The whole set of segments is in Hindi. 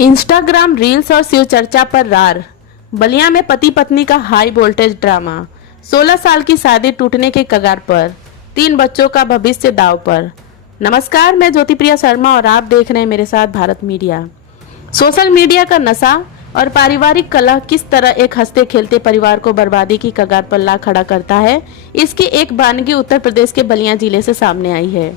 इंस्टाग्राम रील्स और शिव चर्चा पर रार। बलिया में पति पत्नी का हाई वोल्टेज ड्रामा। 16 साल की शादी टूटने के कगार पर, 3 बच्चों का भविष्य दांव पर। नमस्कार, मैं ज्योति प्रिया शर्मा और आप देख रहे हैं मेरे साथ भारत मीडिया। सोशल मीडिया का नशा और पारिवारिक कलह किस तरह एक हंसते खेलते परिवार को बर्बादी की कगार पर ला खड़ा करता है, इसकी एक वानगी उत्तर प्रदेश के बलिया जिले से सामने आई है।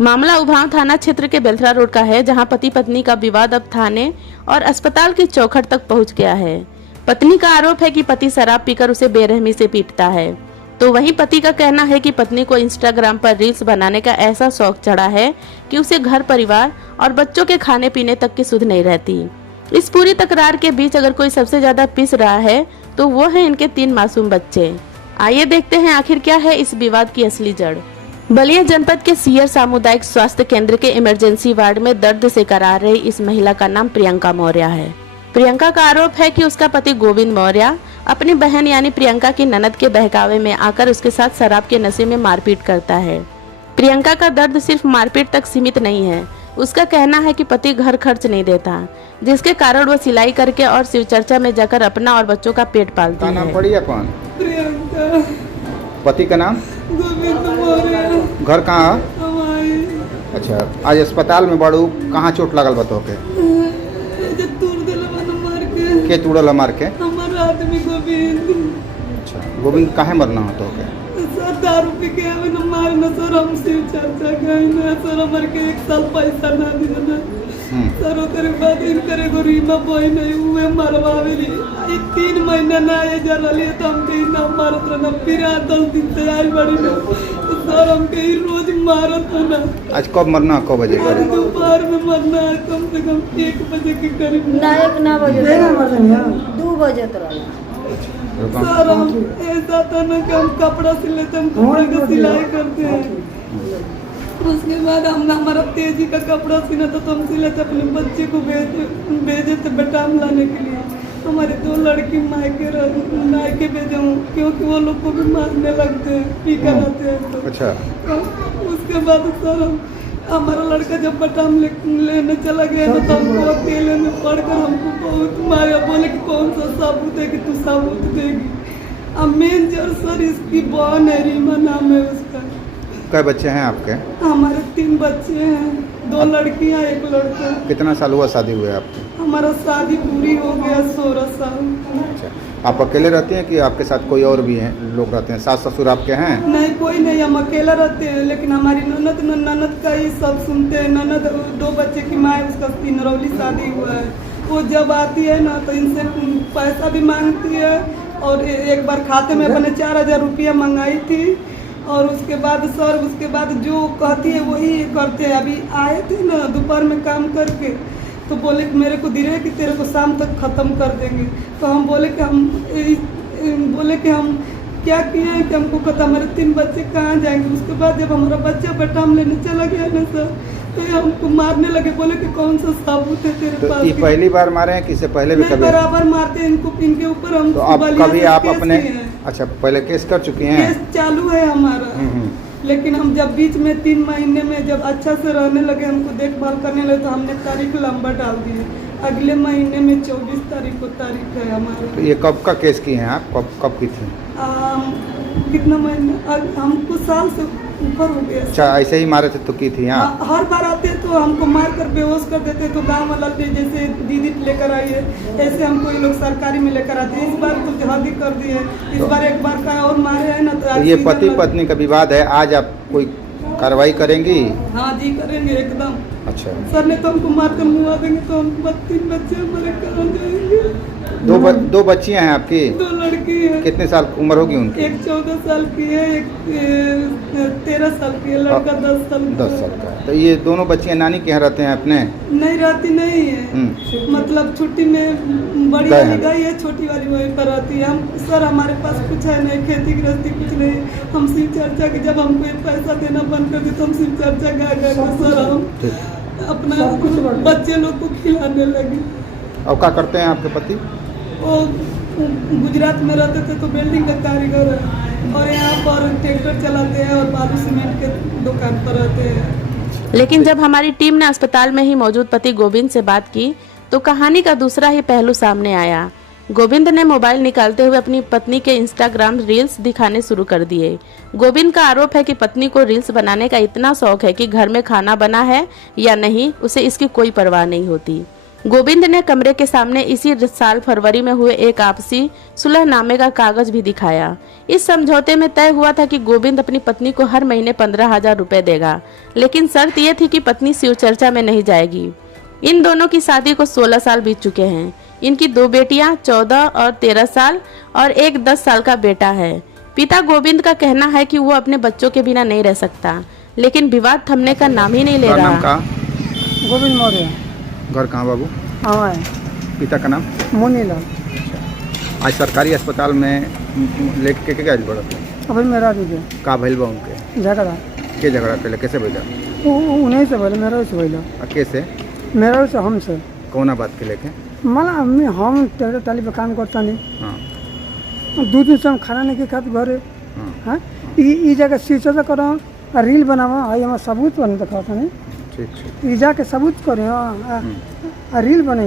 मामला उभाव थाना क्षेत्र के बेलथरा रोड का है, जहां पति पत्नी का विवाद अब थाने और अस्पताल की चौखट तक पहुंच गया है। पत्नी का आरोप है कि पति शराब पीकर उसे बेरहमी से पीटता है, तो वहीं पति का कहना है कि पत्नी को इंस्टाग्राम पर रील्स बनाने का ऐसा शौक चढ़ा है कि उसे घर परिवार और बच्चों के खाने पीने तक की सुध नहीं रहती। इस पूरी तकरार के बीच अगर कोई सबसे ज्यादा पिस रहा है तो वो है इनके 3 मासूम बच्चे। आइए देखते हैं आखिर क्या है इस विवाद की असली जड़। बलिया जनपद के सीयर सामुदायिक स्वास्थ्य केंद्र के इमरजेंसी वार्ड में दर्द से करार रही इस महिला का नाम प्रियंका मौर्य है। प्रियंका का आरोप है कि उसका पति गोविंद मौर्य अपनी बहन यानी प्रियंका की ननद के बहकावे में आकर उसके साथ शराब के नशे में मारपीट करता है। प्रियंका का दर्द सिर्फ मारपीट तक सीमित नहीं है। उसका कहना है कि पति घर खर्च नहीं देता, जिसके कारण वो सिलाई करके और शिव चर्चा में जाकर अपना और बच्चों का पेट पालती है। नाम पड़ी कौन? प्रियंका। पति का नाम? गोविंद मौर्य। घर कहाँ? हमारी अच्छा, आज अस्पताल में बड़ू कहाँ चोट लगल बतो के? जे तूर दिल मन मार के तुड़ल मार के? हमार आदमी गोविंद। अच्छा, गोविंद काहे मरना हो तो के? सर दारू पी के आवे न मार न सर, हम शिव चर्चा गए न सर, हमार के 1 साल पैसा ना दिया न सर। ओकर बाद इनकर एगो रीमा बोई नहीं हुए मरवावेली। आई 3 महीना ना आए जरली तो हमके ही ना मारत रहना। फिर 10 दिन से आई बड़ी न तो सर हमके ही रोज मारत रहना। आज कब मरना? कब बजे? आज दोपहर में मरना है, कम से कम 1 बजे के करीब। ना 1 ना बजे 2 बजे तो सर हम ऐसा था ना कि हम कपड़ा सिलते, हम कपड़े का सिलाई करते हैं। उसके बाद हम हमारा तेजी का कपड़ा सीना था तो हम सिलते अपने बच्चे को भेजे थे बेटाम लाने के लिए। हमारी 2 लड़की मायके भेजे हूँ, क्योंकि वो लोग को भी मारने लगते हैं, पी कर आते हैं तो। अच्छा, उसके बाद सर हमारा लड़का जब बटाम लेने चला गया ना तो हमको अकेले में पढ़कर हमको बहुत मारा। बोले कि कौन सा साबुत है कि तू साबुत देगी। अब मेन जर सर इसकी बहन है, रीमा नाम है उसका। कै बच्चे हैं आपके? हमारे 3 बच्चे हैं, 2 लड़कियां 1 लड़का। कितना साल हुआ शादी हुए आपकी? हमारा शादी पूरी हो गया 16 साल। अच्छा, आप अकेले रहते हैं कि आपके साथ कोई और भी हैं लोग रहते हैं? सास ससुर आपके हैं? नहीं, कोई नहीं, हम अकेला रहते हैं। लेकिन हमारी ननद का ही सब सुनते हैं। ननद 2 बच्चे की माँ है, उसका सिनरौली शादी हुआ है। वो जब आती है ना तो इनसे पैसा भी मांगती है, और एक बार खाते में अपने 4000 रुपया मंगाई थी। और उसके बाद जो कहती है वही करते हैं। अभी आए थे ना दोपहर में काम करके तो बोले कि मेरे को दिरे कि तेरे को शाम तक ख़त्म कर देंगे। तो हम बोले कि हम क्या किए हैं कि हमको कहता हमारे 3 बच्चे कहाँ जाएंगे। उसके बाद जब हमारा बच्चा बटाम लेने चला गया ना सर तो ये हमको मारने लगे। बोले कि कौन सा साबुत है तेरे पास? ये पहली बार मारे हैं कि इससे पहले भी कभी? बराबर मारते हैं इनको, इनके ऊपर हम। तो आप कभी आप अपने? अच्छा, पहले केस कर चुकी हैं? केस चालू है हमारा। लेकिन हम जब बीच में 3 महीने में जब अच्छा से रहने लगे, हमको देखभाल करने लगे, तो हमने तारीख लंबा डाल दी। अगले महीने में 24 तारीख को तारीख है हमारा। तो ये कब का केस किए हैं आप? कब की थी? कितना महीना? हमको साल से ऊपर हो गया। अच्छा, ऐसे ही मारे थे तो की थी? हाँ, हर बार आते तो हमको मार कर बेहोश कर देते, तो गांव वाला जैसे दीदी लेकर आई है ऐसे हमको ये लोग सरकारी में लेकर आते हैं। इस बार तो जहादी कर दी है। इस बार एक बार का और मारे है ना तो ये पति पत्नी का विवाद है। आज आप कोई कार्रवाई करेंगी? हाँ जी, करेंगे एकदम। अच्छा, सर ने तो हमको मार कर मुआ देंगे तो हम 3 बच्चे हमारे कहाँ जाएंगे? 2 बच्चियां हैं आपकी? 2 लड़की है। कितने साल उम्र होगी उनकी? एक 14 साल की है, एक 13 साल की है, लड़का 10 साल का। 10 साल का। तो ये दोनों बच्चियां नानी के यहाँ रहते हैं अपने? नहीं रहती नहीं है, मतलब छुट्टी में बड़ी वाली गई है, छोटी वाली वहीं पर रहती है। हम सर हमारे पास कुछ है नहीं, खेती गृहस्थी कुछ नहीं। हम शिव चर्चा के जब हमको ये पैसा देना बंद कर दिया तो हम शिव चर्चा गए सर हम अपना बच्चे लोग को खिलाने लगे। और क्या करते हैं आपके पति? वो गुजरात में रहते थे तो बिल्डिंग का कारीगर है, और यहाँ पर ट्रैक्टर चलाते हैं और बालू सीमेंट के दुकान पर रहते हैं। लेकिन जब हमारी टीम ने अस्पताल में ही मौजूद पति गोविंद से बात की तो कहानी का दूसरा ही पहलू सामने आया। गोविंद ने मोबाइल निकालते हुए अपनी पत्नी के इंस्टाग्राम रील्स दिखाने शुरू कर दिए। गोविंद का आरोप है कि पत्नी को रील्स बनाने का इतना शौक है कि घर में खाना बना है या नहीं उसे इसकी कोई परवाह नहीं होती। गोविंद ने कमरे के सामने इसी साल फरवरी में हुए एक आपसी सुलहनामे का कागज भी दिखाया। इस समझौते में तय हुआ था कि गोविंद अपनी पत्नी को हर महीने 15,000 रुपए देगा, लेकिन शर्त यह थी कि पत्नी शिव चर्चा में नहीं जाएगी। इन दोनों की शादी को 16 साल बीत चुके हैं। इनकी 2 बेटियां 14 और 13 साल और एक 10 साल का बेटा है। पिता गोविंद का कहना है कि वो अपने बच्चों के बिना नहीं रह सकता, लेकिन विवाद थमने का नाम ही नहीं ले नाम रहा। का गोविंद मौर्य। घर कहाँ बाबू? हाँ है पिता का नाम? मुनीलाल। आज सरकारी अस्पताल में लेके के गए बड़ा अभी मेरा दीदी का भइल बा उनके झगड़ा के झगड़ा पहले कैसे भइला? उन्हीं से बोले, मेरा से बोलो, कैसे मेरा से हमसे कौना बात के लेके? मला हम तेरे ताली पे काम करता नहीं। हाँ 2 दिन से हम खाना नहीं खाते घरे। हाँ हाँ ई जगह शीशा करो रील बनावा आई हमारा सबूत बन तो खाता नहीं। ठीक ठीक। ई जाके सबूत करे रील बने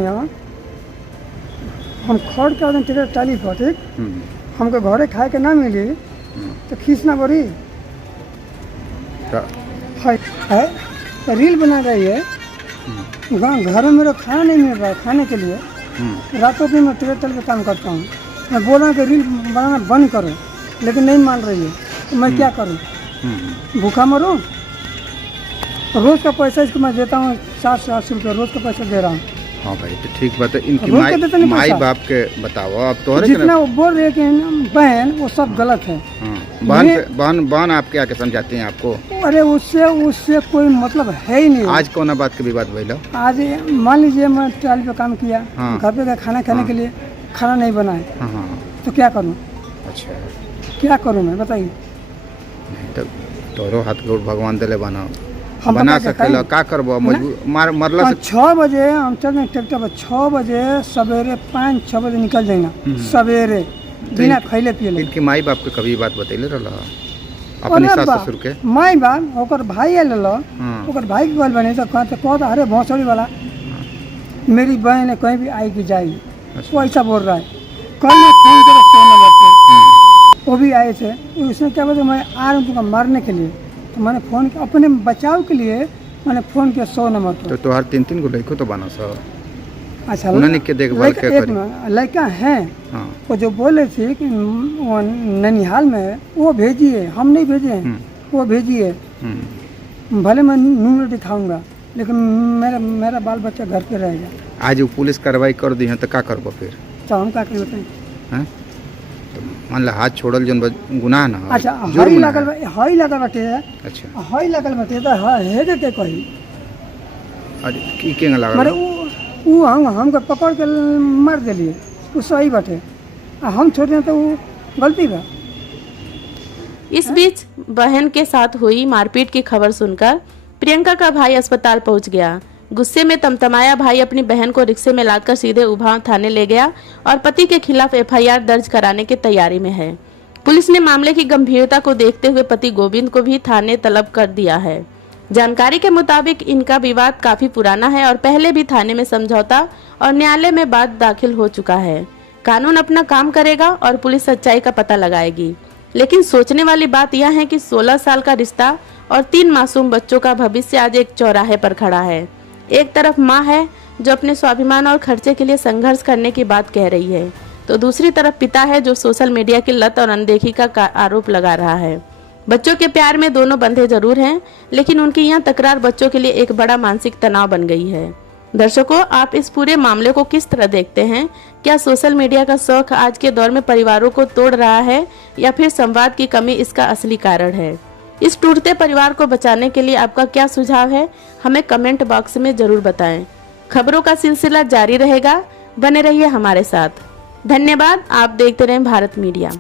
हम खड़ के आदमी तेरे ताली पर ठीक हमको घरे खाए के ना मिली तो खींचना बड़ी है। रील बना रही है घर में मेरा खाना नहीं मिल रहा है खाने के लिए। रातों में मैं तेरे तल पे काम करता हूँ। मैं बोल रहा हूँ कि रील बनाना बंद करो, लेकिन नहीं मान रही है, तो मैं क्या करूँ? भूखा मरूँ? रोज़ का पैसा इसको मैं देता हूँ 700 रुपये रोज़ का पैसा दे रहा हूँ। हाँ भाई तो ठीक बात है। इनकी रोज के देते नहीं माई पैसा। बाप के बताओ आप तो जितना वो बोल रहे हैं कि बहन वो सब गलत है। बहन आप क्या के समझाती हैं आपको? अरे उससे कोई मतलब है ही नहीं। आज कौन बात के विवाद भइला? आज मान लीजिए मैं ट्रायल पे काम किया, हाँ। घर पे गया खाना खाने के लिए, खाना नहीं बनाए हाँ हाँ तो क्या करूँ? अच्छा क्या करूँ मैं बताइए? तो तोरो हाथ गोड़ भगवान दिले बनाओ हम बना बता के सकेला खाएं? का करबो मजबूर मरला से 6 बजे हम चल रहे ट्रैक्टर पर 6 बजे सवेरे 5-6 बजे निकल जाएगा सवेरे बिना खैले पियले। इनकी माई बाप के कभी बात बतैले रहला अपने सास ससुर के? माई बाप ओकर भाई आयल हाँ। ओकर भाई के गल बने तो कहता अरे भौसड़ी वाला मेरी बहन है कहीं भी आएगी जाएगी। वो ऐसा बोल रहा है। कल मैं फोन कर फोन नंबर पे वो भी आए थे। उसने क्या बोला मैं आ रहा हूँ तुमको मारने के लिए, तो मैंने फ़ोन किया अपने बचाव के लिए, मैंने फ़ोन किया 100 नंबर पर। तो हर 3 गो लड़को तो बना सब। अच्छा उन्होंने के देखभाल क्या करी? लड़का है हाँ वो जो बोले थे कि वो ननिहाल में है वो भेजिए, हम नहीं भेजे हैं, वो भेजिए। भले मैं नूर दिखाऊंगा लेकिन मेरा बाल बच्चा घर पे रहेगा। आज वो पुलिस कार्रवाई कर दी है तो क्या करबो फिर? तो हम क्या करें बताएं? हैं मान ला हाथ छोड़ल जन गुनाह ना? अच्छा हई लगल बाटे। अच्छा हई लगल बाटे तो हे देते कही अरे की के लागल? मारे वो हमको पकड़ के मार दिलिए, वो सही बाटे। हम छोड़ दें तो वो गलती बा। इस बीच बहन के साथ हुई मारपीट की खबर सुनकर प्रियंका का भाई अस्पताल पहुंच गया। गुस्से में तमतमाया भाई अपनी बहन को रिक्शे में लाकर सीधे उभाव थाने ले गया और पति के खिलाफ एफआईआर दर्ज कराने की तैयारी में है। पुलिस ने मामले की गंभीरता को देखते हुए पति गोविंद को भी थाने तलब कर दिया है। जानकारी के मुताबिक इनका विवाद काफी पुराना है और पहले भी थाने में समझौता और न्यायालय में बात दाखिल हो चुका है। कानून अपना काम करेगा और पुलिस सच्चाई का पता लगाएगी। लेकिन सोचने वाली बात यह है कि 16 साल का रिश्ता और 3 मासूम बच्चों का भविष्य आज एक चौराहे पर खड़ा है। एक तरफ माँ है जो अपने स्वाभिमान और खर्चे के लिए संघर्ष करने की बात कह रही है, तो दूसरी तरफ पिता है जो सोशल मीडिया की लत और अनदेखी का आरोप लगा रहा है। बच्चों के प्यार में दोनों बंधे जरूर हैं, लेकिन उनकी यह तकरार बच्चों के लिए एक बड़ा मानसिक तनाव बन गई है। दर्शकों, आप इस पूरे मामले को किस तरह देखते हैं? क्या सोशल मीडिया का शौक आज के दौर में परिवारों को तोड़ रहा है या फिर संवाद की कमी इसका असली कारण है? इस टूटते परिवार को बचाने के लिए आपका क्या सुझाव है? हमें कमेंट बॉक्स में जरूर बताएं। खबरों का सिलसिला जारी रहेगा, बने रहिए हमारे साथ। धन्यवाद। आप देखते रहें भारत मीडिया।